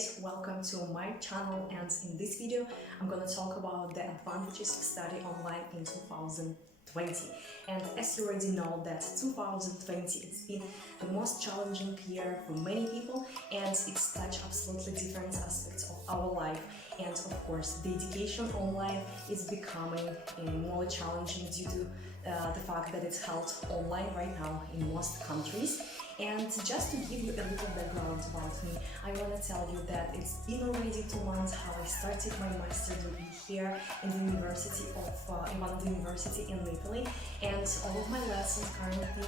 guys, welcome to my channel, and in this video I'm gonna talk about the advantages of study online in 2020. And as you already know that 2020 has been the most challenging year for many people, and it's touched absolutely different aspects of our life. And of course the education online is becoming more challenging due to the fact that it's held online right now in most countries. And just to give you a little background about me, I want to tell you that it's been already 2 months how I started my master degree here in the university in one of the university in Italy, and all of my lessons currently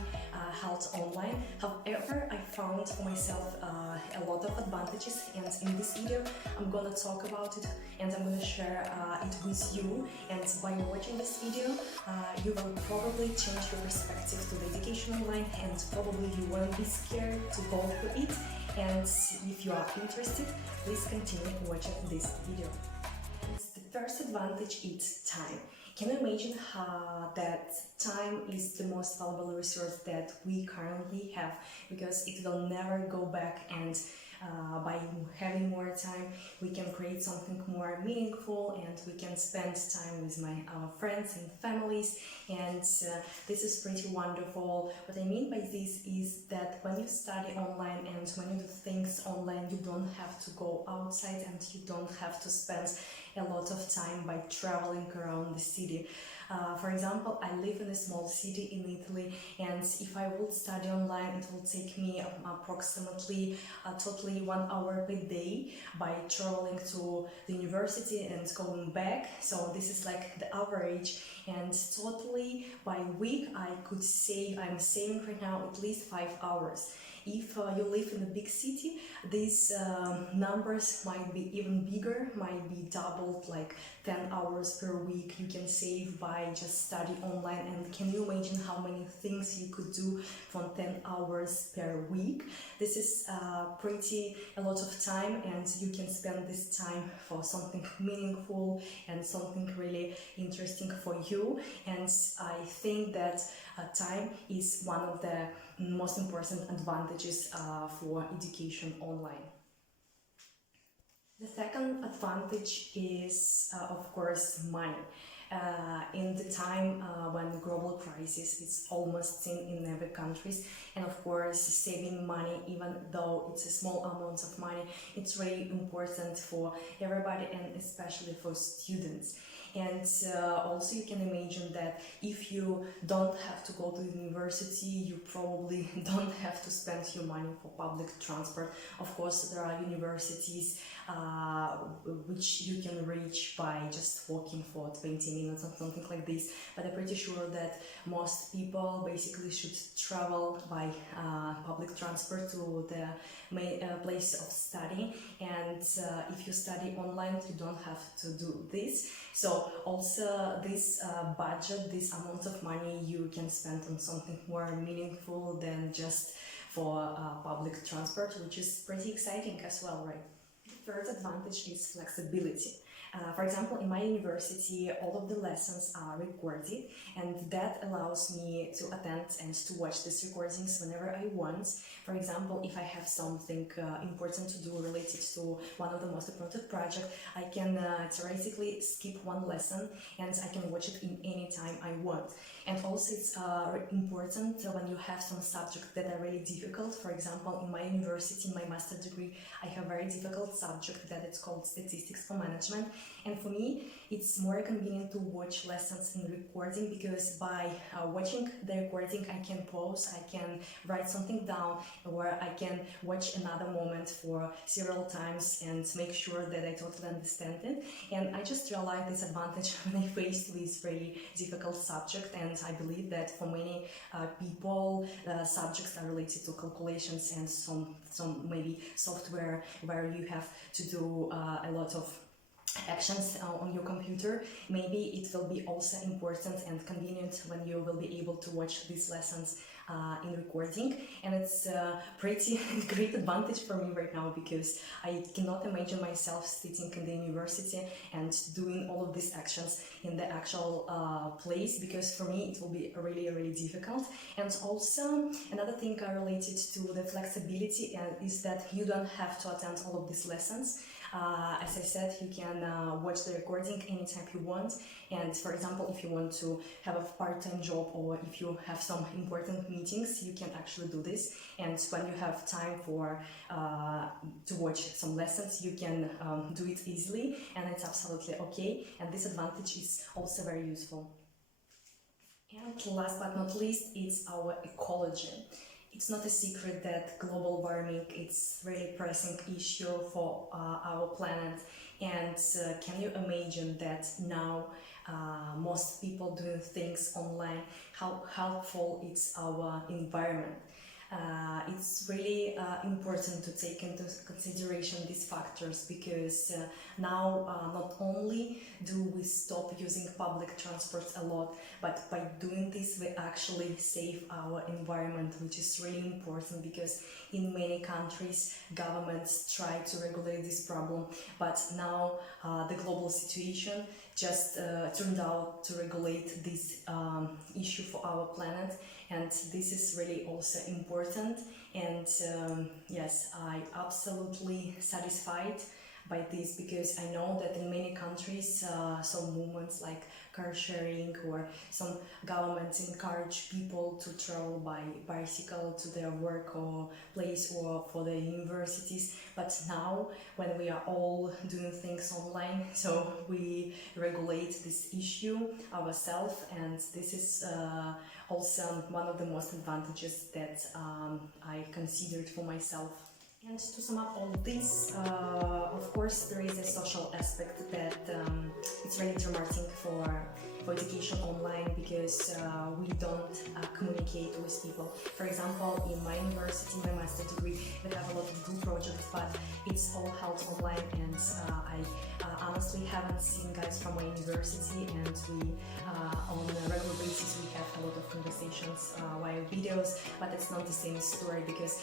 held online. However, I found for myself a lot of advantages, and in this video I'm gonna talk about it and I'm gonna share it with you. And by watching this video, you will probably change your perspective to the education online, and probably you won't be scared to go for it. And if you are interested, please continue watching this video. And the first advantage is time. Can you imagine that time is the most valuable resource that we currently have, because it will never go back, and by having more time we can create something more meaningful, and we can spend time with our friends and families, and this is pretty wonderful. What I mean by this is that when you study online and when you do things online, you don't have to go outside and you don't have to spend a lot of time by traveling around the city. For example, I live in a small city in Italy, and if I would study online, it will take me approximately totally 1 hour per day by traveling to the university and going back. So this is like the average, and totally by week I could save, I'm saving right now at least 5 hours. If you live in a big city, these numbers might be even bigger, might be doubled, like 10 hours per week you can save by just study online. And can you imagine how many things you could do from 10 hours per week? This is pretty a lot of time, and you can spend this time for something meaningful and something really interesting for you. And I think that time is one of the most important advantages for education online. The second advantage is, of course, money. In the time when global crisis is almost seen in every countries, and of course saving money, even though it's a small amount of money, it's really important for everybody, and especially for students. And also you can imagine that if you don't have to go to university, you probably don't have to spend your money for public transport. Of course there are universities which you can reach by just walking for 20 minutes or something like this, but I'm pretty sure that most people basically should travel by public transport to the main place of study. And if you study online, you don't have to do this. So also this budget, this amount of money you can spend on something more meaningful than just for public transport, which is pretty exciting as well, right? The third advantage is flexibility. For example, in my university, all of the lessons are recorded, and that allows me to attend and to watch these recordings whenever I want. For example, if I have something important to do related to one of the most important projects, I can theoretically skip one lesson and I can watch it in any time I want. And also it's important when you have some subjects that are really difficult. For example, in my university, in my master degree, I have a very difficult subject that it's called statistics for management. And for me, it's more convenient to watch lessons in recording, because by watching the recording, I can pause, I can write something down, or I can watch another moment for several times and make sure that I totally understand it. And I just realized this advantage when I faced with very difficult subject, and I believe that for many people, subjects are related to calculations and some maybe software where you have to do a lot of actions on your computer, maybe it will be also important and convenient when you will be able to watch these lessons in recording. And it's a pretty great advantage for me right now, because I cannot imagine myself sitting in the university and doing all of these actions in the actual place, because for me it will be really difficult. And also another thing related to the flexibility is that you don't have to attend all of these lessons. As I said, you can watch the recording anytime you want. And for example, if you want to have a part-time job, or if you have some important meetings, you can actually do this. And when you have time for to watch some lessons, you can do it easily, and it's absolutely okay. And this advantage is also very useful. And last but not least, it's our ecology. It's not a secret that global warming is really pressing issue for our planet. And can you imagine that now most people doing things online, how helpful it's our environment? It's really important to take into consideration these factors, because now not only do we stop using public transport a lot, but by doing this we actually save our environment, which is really important, because in many countries governments try to regulate this problem, but now the global situation just turned out to regulate this issue for our planet. And this is really also important. And yes, I absolutely satisfied by this, because I know that in many countries some movements like car sharing, or some governments encourage people to travel by bicycle to their work or place or for the universities. But now when we are all doing things online, so we regulate this issue ourselves, and this is also one of the most advantages that I considered for myself. And to sum up all this, of course there is a social aspect that it's really dramatic for education online, because we don't communicate with people. For example, in my university, my master degree, we have a lot of group projects, but it's all held online, and I honestly haven't seen guys from my university, and we on a regular basis we have a lot of conversations via videos, but it's not the same story, because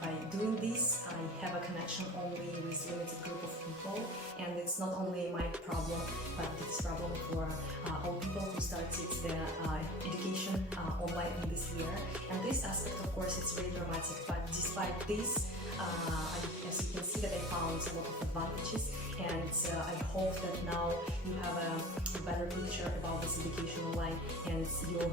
by doing this I have a connection only with limited group of people, and it's not only my problem, but it's problem for all people who started their education online in this year. And this aspect, of course, it's really dramatic, but despite this, as you can see, that I found a lot of advantages, and I hope that now you have a better picture about this education online, and you're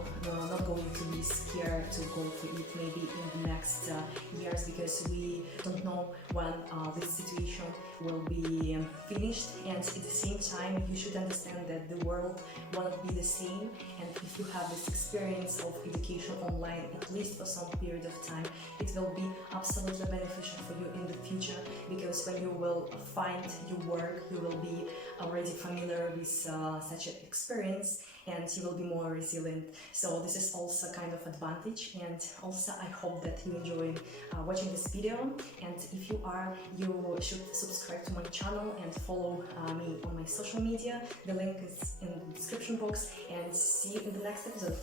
not going to be scared to go to it maybe in the next years, because we don't know when this situation will be finished. And at the same time, you should understand that the world won't be the same, and if you have this experience of education online, at least for some period of time, it will be absolutely beneficial for you in the future, because when you will find your work, you will be already familiar with such an experience, and you will be more resilient. So this is also kind of advantage. And also I hope that you enjoy watching this video, and if you are, you should subscribe to my channel and follow me on my social media. The link is in the description box, and see you in the next episode.